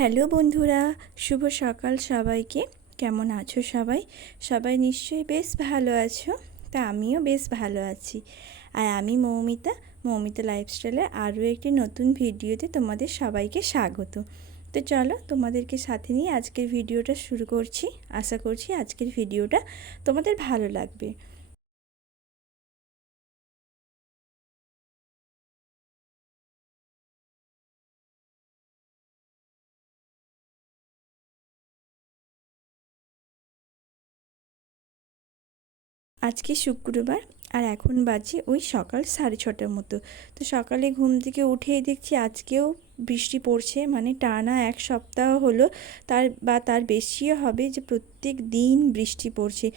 Hello বন্ধুরা, শুভ সকাল সবাইকে। কেমন আছো সবাই? সবাই নিশ্চয়ই বেশ ভালো আছো। তা আমিও বেশ ভালো আছি। আর আমি মৌমিতা লাইফস্টাইলের আরও একটি নতুন ভিডিওতে তোমাদের সবাইকে স্বাগত। তো চলো তোমাদেরকে সাথে নিয়ে আজকের ভিডিওটা শুরু করছি। আশা করছি আজকের ভিডিওটা তোমাদের ভালো লাগবে। আজকে শুক্রবার, আর এখন বাজে ওই সকাল 6:30টার মতো। তো সকালে ঘুম থেকে উঠেই দেখছি আজকেও বৃষ্টি পড়ছে, মানে টানা এক সপ্তাহ হলো, তার বেশিও হবে, যে প্রত্যেক দিন বৃষ্টি পড়ছে।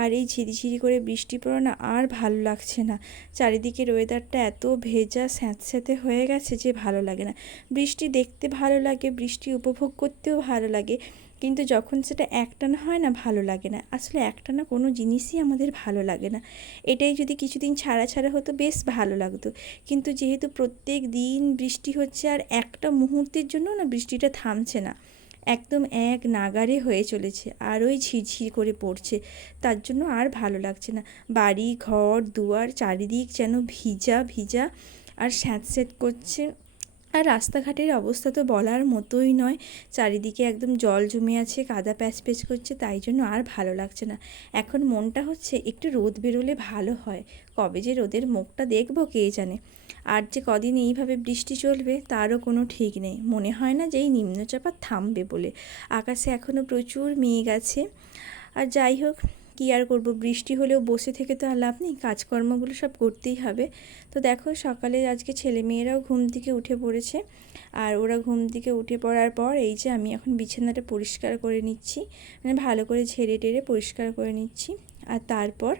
আর এই ঝিরিঝিরি করে বৃষ্টি পড়ে না আর ভালো লাগছে না। চারিদিকের ওয়েদারটা এত ভেজা স্যাঁতস্যাঁতে হয়ে গেছে যে ভালো লাগে না। বৃষ্টি দেখতে ভালো লাগে, বৃষ্টি উপভোগ করতেও ভালো লাগে, কিন্তু যখন সেটা একটানা হয় না, ভালো লাগে না। আসলে একটানা কোনো জিনিসই আমাদের ভালো লাগে না। এটাই যদি কিছুদিন ছাড়া ছাড়া হতো বেশ ভালো লাগতো, কিন্তু যেহেতু প্রত্যেক দিন বৃষ্টি হচ্ছে আর একটা মুহূর্তের জন্য না বৃষ্টিটা থামছে না, একদম এক নাগাড়ে হয়ে চলেছে আর ওই ঝিরঝির করে পড়ছে, তার জন্য আর ভালো লাগছে না। বাড়ি ঘর দুয়ার চারিদিক যেন ভিজা ভিজা আর স্যাঁতস্যাঁত করছে। আর রাস্তাঘাটের অবস্থা তো বলার মতোই নয়, চারিদিকে একদম জল জমে আছে, কাদা প্যাচপ্যাচ করছে, তাই জন্য আর ভালো লাগছে না। এখন মনটা হচ্ছে একটু রোদ বেরোলে ভালো হয়, কবে যে রোদের মুখটা দেখবো কে জানে। আর যে কদিন এইভাবে বৃষ্টি চলবে তারও কোনো ঠিক নেই, মনে হয় না যে এই নিম্নচাপ থামবে বলে। আকাশে এখনও প্রচুর মেঘ আছে। আর যাই হোক, কী আর করব, বৃষ্টি হলেও বসে থেকে তো আর লাভ নেই, কাজকর্মগুলো সব করতেই হবে। তো দেখো, সকালে আজকে ছেলেমেয়েরাও ঘুম থেকে উঠে পড়েছে, আর ওরা ঘুম থেকে উঠে পড়ার পর এই যে আমি এখন বিছানাটা পরিষ্কার করে নিচ্ছি, মানে ভালো করে ঝেড়ে টেড়ে পরিষ্কার করে নিচ্ছি। আর তারপর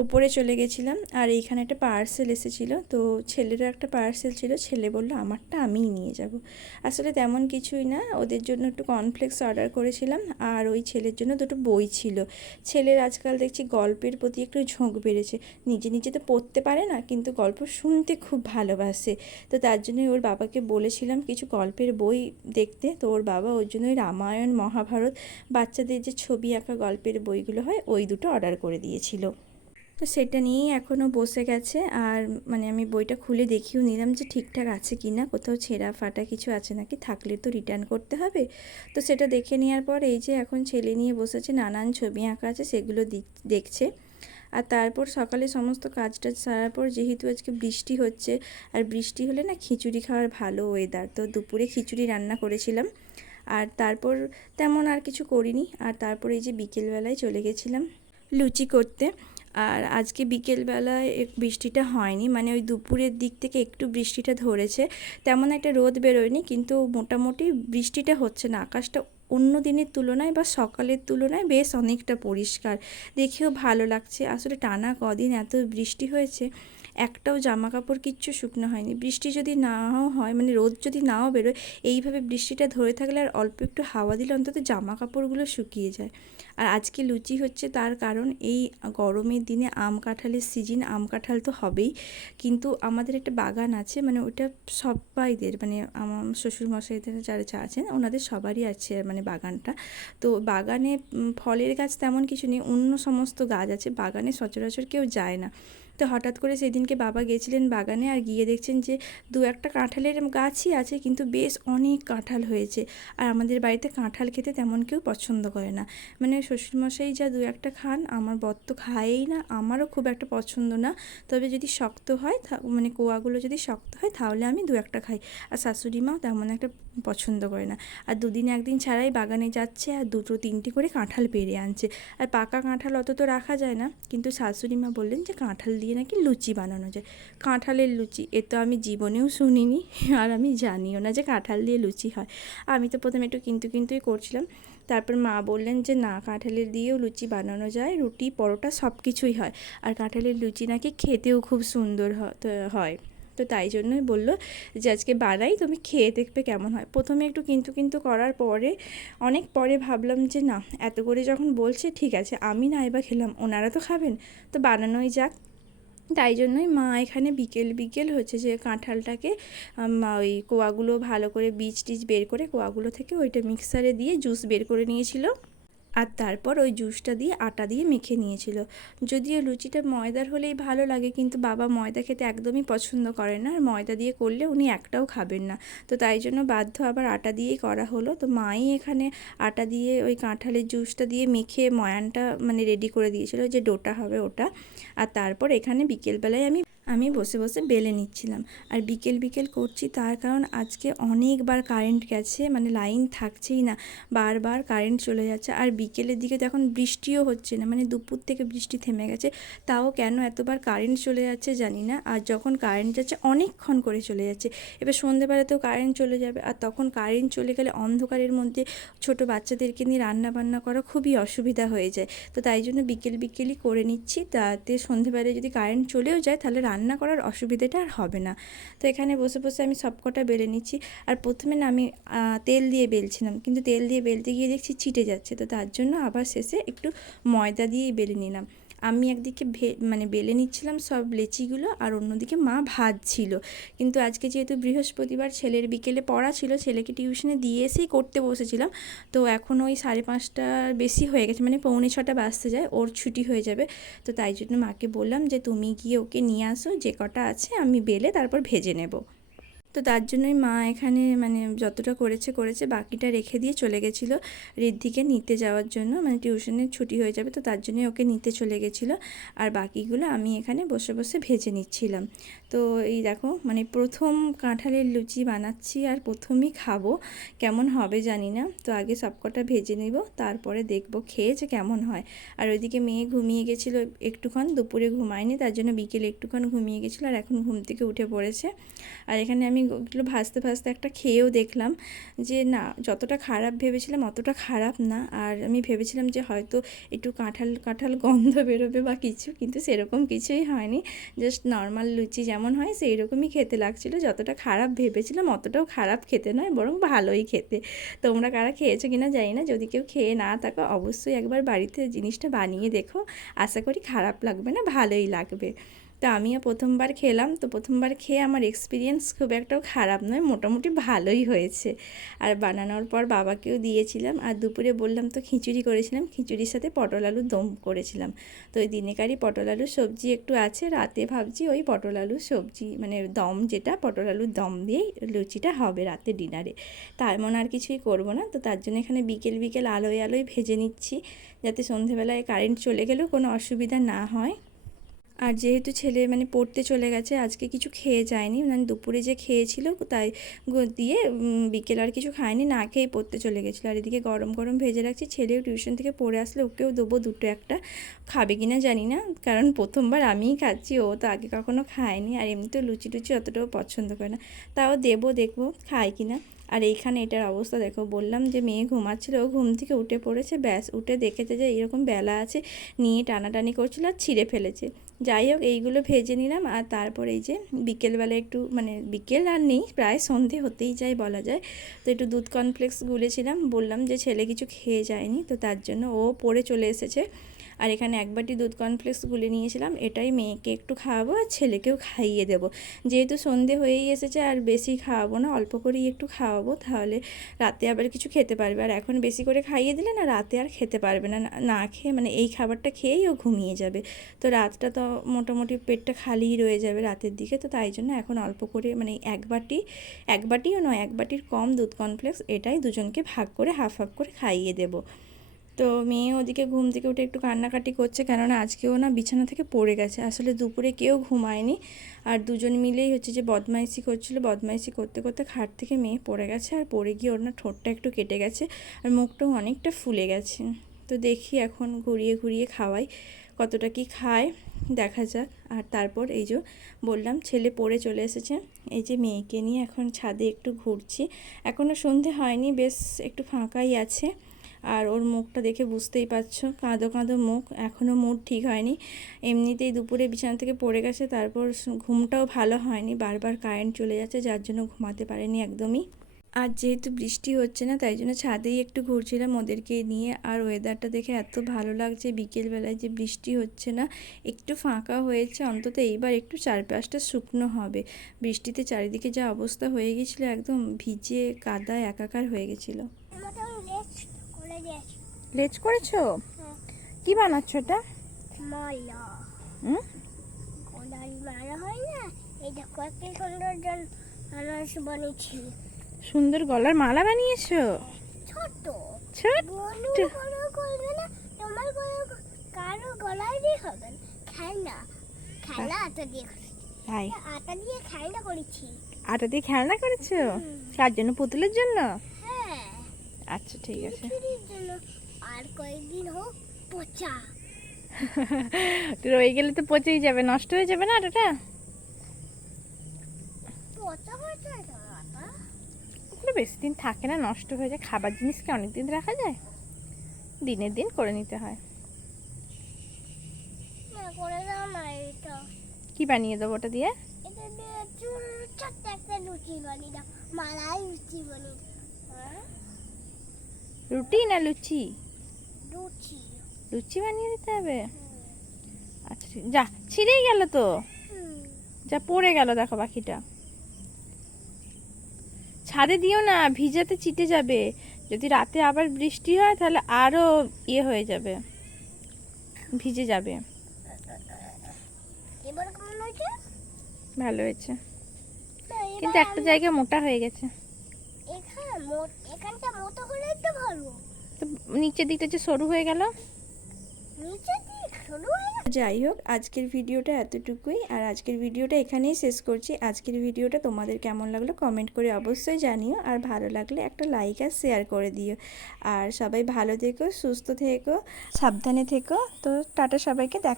ওপরে চলে গেছিলাম, আর এইখানে একটা পার্সেল এসেছিলো, তো ছেলেরও একটা পার্সেল ছিল, ছেলে বলল আমারটা আমিই নিয়ে যাব। আসলে তেমন কিছুই না, ওদের জন্য একটু কর্নফ্লেক্স অর্ডার করেছিলাম, আর ওই ছেলের জন্য দুটো বই ছিল। ছেলের আজকাল দেখছি গল্পের প্রতি একটু ঝোঁক বেড়েছে, নিজে নিজে তো পড়তে পারে না, কিন্তু গল্প শুনতে খুব ভালোবাসে। তো তার জন্যই ওর বাবাকে বলেছিলাম কিছু গল্পের বই দেখতে, তো ওর বাবা ওর জন্য ওই রামায়ণ মহাভারত, বাচ্চাদের যে ছবি আঁকা গল্পের বইগুলো হয়, ওই দুটো অর্ডার করে দিয়েছিল। তো সেটা নিয়েই এখনও বসে গেছে। আর মানে আমি বইটা খুলে দেখিয়েও নিলাম যে ঠিকঠাক আছে কি না, কোথাও ছেঁড়া ফাটা কিছু আছে নাকি, থাকলে তো রিটার্ন করতে হবে। তো সেটা দেখে নেওয়ার পর এই যে এখন ছেলে নিয়ে বসেছে, নানান ছবি আঁকা আছে সেগুলো দেখছে। আর তারপর সকালে সমস্ত কাজটা সারার পর, যেহেতু আজকে বৃষ্টি হচ্ছে, আর বৃষ্টি হলে না খিচুড়ি খাওয়ার ভালো ওয়েদার, তো দুপুরে খিচুড়ি রান্না করেছিলাম। আর তারপর তেমন আর কিছু করিনি। আর তারপর এই যে বিকেলবেলায় চলে গেছিলাম লুচি করতে। আর আজকে বিকেলবেলায় বৃষ্টিটা হয়নি, মানে ওই দুপুরের দিক থেকে একটু বৃষ্টিটা ধরেছে, তেমন একটা রোদ বেরোয়নি, কিন্তু মোটামুটি বৃষ্টিটা হচ্ছে না। আকাশটা অন্য দিনের তুলনায় বা সকালের তুলনায় বেশ অনেকটা পরিষ্কার, দেখেও ভালো লাগছে। আসলে টানা কদিন এত বৃষ্টি হয়েছে, একটাও জামা কাপড় কিচ্ছু শুকনো হয়নি। বৃষ্টি যদি নাও হয়, মানে রোদ যদি নাও বেরোয়, এইভাবে বৃষ্টিটা ধরে থাকলে আর অল্প একটু হাওয়া দিলে অন্তত জামা কাপড়গুলো শুকিয়ে যায়। আর আজকে লুচি হচ্ছে তার কারণ, এই গরমের দিনে আম কাঁঠালের সিজন, আম কাঁঠাল তো হবেই, কিন্তু আমাদের একটা বাগান আছে, মানে ওটা সবাইদের, মানে আমার শ্বশুরমশাইদের যারা যা আছেন ওনাদের সবারই আছে মানে বাগানটা। তো বাগানে ফলের গাছ তেমন কিছু নেই, অন্য সমস্ত গাছ আছে, বাগানে সচরাচর কেউ যায় না। তো হঠাৎ করে সেদিনকে বাবা গেছিলেন বাগানে, আর গিয়ে দেখছেন যে 2-1টা কাঁঠালের গাছই আছে, কিন্তু বেশ অনেক কাঁঠাল হয়েছে। আর আমাদের বাড়িতে কাঁঠাল খেতে তেমন কেউ পছন্দ করে না, মানে শ্বশুরমশাই যা 2-1টা খান, আমার বর তো খায়ই না, আমারও খুব একটা পছন্দ না। তবে যদি শক্ত হয় মানে কোয়াগুলো যদি শক্ত হয় তাহলে আমি 2-1টা খাই। আর শাশুড়ি মাও তেমন একটা পছন্দ করে না। আর 2 দিনে 1 দিন ছাড়াই বাগানে যাচ্ছে আর 2-3টে করে কাঁঠাল পেড়ে আনছে। আর পাকা কাঁঠাল অত তো রাখা যায় না, কিন্তু শাশুড়ি মা বললেন যে কাঁঠাল দিয়ে নাকি লুচি বানানো যায়। কাঁঠালের লুচি, এ তো আমি জীবনেও শুনিনি, আর আমি জানিও না যে কাঁঠাল দিয়ে লুচি হয়। আমি তো প্রথমে একটু কিন্তুই করছিলাম। তারপর মা বললেন যে না, কাঁঠালের দিয়েও লুচি বানানো যায়, রুটি পরোটা সব কিছুই হয়। আর কাঁঠালের লুচি নাকি খেতেও খুব সুন্দর হয়। তো তাই জন্যই বললো যে আজকে বানাই, তুমি খেয়ে দেখবে কেমন হয়। প্রথমে একটু কিন্তু করার পরে, অনেক পরে ভাবলাম যে না, এত করে যখন বলছে ঠিক আছে, আমি না এবার খেলাম, ওনারা তো খাবেন, তো বানানোই যাক। তাই জন্যই মা এখানে বিকেল হচ্ছে যে কাঁঠালটাকে ওই কোয়াগুলো ভালো করে বীজ টিজ বের করে কোয়াগুলো থেকে ওইটা মিক্সারে দিয়ে জুস বের করে নিয়েছিল। আর তারপর ওই জুসটা দিয়ে আটা দিয়ে মেখে নিয়েছিল। যদিও লুচিটা ময়দার হলেই ভালো লাগে, কিন্তু বাবা ময়দা খেতে একদমই পছন্দ করে না, আর ময়দা দিয়ে করলে উনি একটাও খাবেন না। তো তাই জন্য বাধ্য আবার আটা দিয়েই করা হলো। তো মাই এখানে আটা দিয়ে ওই কাঁঠালের জুসটা দিয়ে মেখে ময়ানটা মানে রেডি করে দিয়েছিল, যে ডোটা হবে ওটা। আর তারপর এখানে বিকেলবেলায় আমি বসে বসে বেলে নিচ্ছিলাম। আর বিকেল করছি তার কারণ আজকে অনেকবার কারেন্ট গেছে, মানে লাইন থাকছেই না, বারবার কারেন্ট চলে যাচ্ছে। আর বিকেলের দিকে তো এখন বৃষ্টিও হচ্ছে না, মানে দুপুর থেকে বৃষ্টি থেমে গেছে, তাও কেন এতবার কারেন্ট চলে যাচ্ছে জানি না। আর যখন কারেন্ট যাচ্ছে অনেকক্ষণ করে চলে যাচ্ছে, এবার সন্ধেবেলাতেও কারেন্ট চলে যাবে, আর তখন কারেন্ট চলে গেলে অন্ধকারের মধ্যে ছোট বাচ্চাদেরকে নিয়ে রান্না বান্না করা খুবই অসুবিধা হয়ে যায়। তো তাই জন্য বিকেলই করে নিচ্ছি, তাতে সন্ধেবেলায় যদি কারেন্ট চলেও যায় তাহলে রান্না করার অসুবিধাটা আর হবে না। তো এখানে বসে আমি সবকটা বেলে নিচ্ছি। আর প্রথমে না আমি তেল দিয়ে বেলছিলাম, কিন্তু তেল দিয়ে বেলতে গিয়ে দেখছি ছিটে যাচ্ছে, তো তার জন্য আবার শেষে একটু ময়দা দিয়েই বেলে নিলাম। আমি একদিকে মানে বেলে নিচ্ছিলাম সব লেচিগুলো, আর অন্যদিকে মা ভাজছিল। কিন্তু আজকে যেহেতু বৃহস্পতিবার, ছেলের বিকেলে পড়া ছিল, ছেলেকে টিউশনে দিয়ে এসেই করতে বসেছিলাম। তো এখন ওই 5:30টার বেশি হয়ে গেছে, মানে 5:45 বাজতে যায়, ওর ছুটি হয়ে যাবে। তো তাই জন্য মাকে বললাম যে তুমি গিয়ে ওকে নিয়ে আসো, যে কটা আছে আমি বেলে তারপর ভেজে নেব। তো তার জন্যই মা এখানে মানে যতটা করেছে বাকিটা রেখে দিয়ে চলে গেছিলো ঋদ্ধিকে নিতে যাওয়ার জন্য, মানে টিউশনের ছুটি হয়ে যাবে, তো তার জন্যই ওকে নিতে চলে গেছিলো। আর বাকিগুলো আমি এখানে বসে ভেজে নিচ্ছিলাম। তো এই দেখো, মানে প্রথম কাঁঠালের লুচি বানাচ্ছি আর প্রথমই খাবো, কেমন হবে জানি না। তো আগে সবকটা ভেজে নিব, তারপরে দেখব খেয়ে যে কেমন হয়। আর ওইদিকে মেয়ে ঘুমিয়ে গেছিলো একটুক্ষণ, দুপুরে ঘুমায়নি, তার জন্য বিকেলে একটুক্ষণ ঘুমিয়ে গেছিলো, আর এখন ঘুম থেকে উঠে পড়েছে। আর এখানে আমি ওগুলো ভাজতে একটা খেয়েও দেখলাম যে না, যতটা খারাপ ভেবেছিলাম অতটা খারাপ না। আর আমি ভেবেছিলাম যে হয়তো একটু কাঁঠাল গন্ধ বেরোবে বা কিছু, কিন্তু সেরকম কিছুই হয়নি। জাস্ট নর্মাল লুচি যেমন হয় সেই রকমই খেতে লাগছিলো। যতটা খারাপ ভেবেছিলাম অতটাও খারাপ খেতে নয়, বরং ভালোই খেতে। তোমরা কারা খেয়েছো কিনা জানি না, যদি কেউ খেয়ে না থাকো অবশ্যই একবার বাড়িতে জিনিসটা বানিয়ে দেখো, আশা করি খারাপ লাগবে না, ভালোই লাগবে। তো আমিও প্রথমবার খেলাম, তো প্রথমবার খেয়ে আমার এক্সপিরিয়েন্স খুব একটাও খারাপ নয়, মোটামুটি ভালোই হয়েছে। আর বানানোর পর বাবাকেও দিয়েছিলাম। আর দুপুরে বললাম তো খিচুড়ি করেছিলাম, খিচুড়ির সাথে পটল আলুর দম করেছিলাম। তো ওই দিনেকারই পটল আলুর সবজি একটু আছে, রাতে ভাবছি ওই পটল আলুর সবজি মানে দম, যেটা পটল আলুর দম দিয়েই লুচিটা হবে রাতে ডিনারে। তার মনে আর কিছুই করবো না। তো তার জন্য এখানে বিকেল আলোয় ভেজে নিচ্ছি, যাতে সন্ধেবেলায় কারেন্ট চলে গেলেও কোনো অসুবিধা না হয়। আর যেহেতু ছেলে মানে পড়তে চলে গেছে, আজকে কিছু খেয়ে যায়নি, মানে দুপুরে যে খেয়েছিল তাই দিয়ে বিকেল আর কিছু খায়নি, না খেয়েই পড়তে চলে গেছিলো। আর এদিকে গরম ভেজে রাখছি, ছেলেও টিউশন থেকে পড়ে আসলে ওকেও দেবো দুটো একটা, খাবে কি না জানি না, কারণ প্রথমবার আমিই খাচ্ছি, ও তো আগে কখনো খায়নি, আর এমনিতেও লুচি টুচি অতটাও পছন্দ করে না, তাও দেবো, দেখবো খায় কি না। আর এইখানে এটার অবস্থা দেখো, বললাম যে মেয়ে ঘুমাচ্ছিল, ও ঘুম থেকে উঠে পড়েছে, ব্যাস উঠে দেখেছে যে এরকম বেলা আছে, নিয়ে টানাটানি করছিল আর ছিঁড়ে ফেলেছে। যাই হোক, এইগুলো ভেজে নিলাম। আর তারপর এই যে বিকেলবেলা একটু মানে বিকেল আর নেই, প্রায় সন্ধে হতেই যায় বলা যায়, তো একটু দুধ কর্নফ্লেক্স গুলেছিলাম, বললাম যে ছেলে কিছু খেয়ে যায়নি, তো তার জন্য ও পড়ে চলে এসেছে। আর এখানে 1 বাটি দুধ কর্নফ্লেক্স গুলে নিয়েছিলাম, এটাই মেয়েকে একটু খাওয়াবো আর ছেলেকেও খাইয়ে দেবো। যেহেতু সন্ধে হয়েই এসেছে আর বেশি খাওয়াবো না, অল্প করেই একটু খাওয়াবো, তাহলে রাতে আবার কিছু খেতে পারবে। আর এখন বেশি করে খাইয়ে দিলে না রাতে আর খেতে পারবে না, না খেয়ে মানে এই খাবারটা খেয়েই ও ঘুমিয়ে যাবে। তো রাতটা তো মোটামুটি পেটটা খালিই রয়ে যাবে রাতের দিকে, তো তাই জন্য এখন অল্প করে মানে 1 বাটিও নয়, 1 বাটির কম দুধ কর্নফ্লেক্স, এটাই দুজনকে ভাগ করে হাফ হাফ করে খাইয়ে দেবো। তো মেয়ে ওদিকে ঘুম থেকে উঠে একটু কান্নাকাটি করছে, কেননা আজকেও না বিছানা থেকে পড়ে গেছে। আসলে দুপুরে কেউ ঘুমায়নি, আর দুজন মিলেই হচ্ছে যে বদমাইশি করছিল, বদমাইশি করতে করতে খাট থেকে মেয়ে পড়ে গেছে, আর পড়ে গিয়ে ওর না ঠোঁটটা একটু কেটে গেছে আর মুখটাও অনেকটা ফুলে গেছে। তো দেখি এখন ঘুরিয়ে ঘুরিয়ে খাওয়াই, কতটা কি খায় দেখা যাক। আর তারপর এই যে বললাম ছেলে পড়ে চলে এসেছে, এই যে মেয়েকে নিয়ে এখন ছাদে একটু ঘুরছি। এখনও সন্ধে হয়নি, বেশ একটু ফাঁকাই আছে। আর ওর মুখটা দেখে বুঝতেই পারছো, কাঁদো কাঁদো মুখ, এখনও মুড ঠিক হয়নি। এমনিতেই দুপুরে বিছানা থেকে পড়ে গেছে, তারপর ঘুমটাও ভালো হয়নি, বারবার কারেন্ট চলে যাচ্ছে, যার জন্য ঘুমাতে পারেনি একদমই। আর যেহেতু বৃষ্টি হচ্ছে না, তাই জন্য ছাদেই একটু ঘুরছিলাম ওদেরকে নিয়ে। আর ওয়েদারটা দেখে এত ভালো লাগছে, বিকেলবেলায় যে বৃষ্টি হচ্ছে না, একটু ফাঁকা হয়েছে, অন্তত এইবার একটু চারপাশটা শুকনো হবে। বৃষ্টিতে চারিদিকে যা অবস্থা হয়ে গেছিলো, একদম ভিজে কাদায় একাকার হয়ে গেছিলো। লেজ করেছো? কি বানাচ্ছো এটা? মালা। হুম, গলার মালা হয় না, এই দেখো কি সুন্দর মানুষ বানিয়েছি। সুন্দর গলার মালা বানিয়েছো? ছোট ছোট গলা করবে না, তোমার গলা কারো গলায় দিয়ে হবে না। খেলনা খেলনা আটা দিয়ে, তাই আটা দিয়ে খেলনা করেছি। আটা দিয়ে খেলনা করেছো? কার জন্য? পুতুলের জন্য? হ্যাঁ, আচ্ছা ঠিক আছে। ছুটির জন্য। আর কয়েকদিন হোক পচা। রয়ে গেলে তো পচেই যাবে, নষ্ট হয়ে যাবে না আটাটা? পচা হয়ে যায় তো আটা। ওগুলো বেশি দিন থাকে না, নষ্ট হয়ে যায়। খাবার জিনিসকে অনেক দিন রাখা যায়? দিনের দিন করে নিতে হয়। না করে দাও না এটা। কি বানিয়ে দেবো ওটা দিয়ে? এটা দিয়ে ছোট্ট একটা লুচি বানিয়ে দাও, মালাই লুচি বানিয়ে দাও। হ্যাঁ, রুটি না লুচি? লুচি। লুচি বানিয়ে দিতে হবে? আচ্ছা ঠিক, যা ছিঁড়েই গেল তো, যা পড়ে গেল দেখো বাকিটা। ছাদে দিও না, ভিজাতে চিটে যাবে। যদি রাতে আবার বৃষ্টি হয় তাহলে আরো ইয়ে হয়ে যাবে, ভিজে যাবে। এবার কেমন হয়েছে? ভালো হয়েছে, না, কিন্তু একটা জায়গা মোটা হয়ে গেছে। এখানটা মোটা হলেই তো ভালো। তো নিচের দিকটা যে সরু হয়ে গেল। নিচে দিক সরু হয়ে গেল। যাই হোক, আজকের ভিডিওটা এতটুকুই, আর আজকের ভিডিওটা এখানেই শেষ করছি। আজকের ভিডিওটা তোমাদের কেমন লাগলো কমেন্ট করে অবশ্যই জানিও, আর ভালো লাগলে একটা লাইক আর শেয়ার করে দিও। আর সবাই ভালো থেকো, সুস্থ থেকো, সাবধানে থেকো। তো টাটা সবাইকে, দেখা।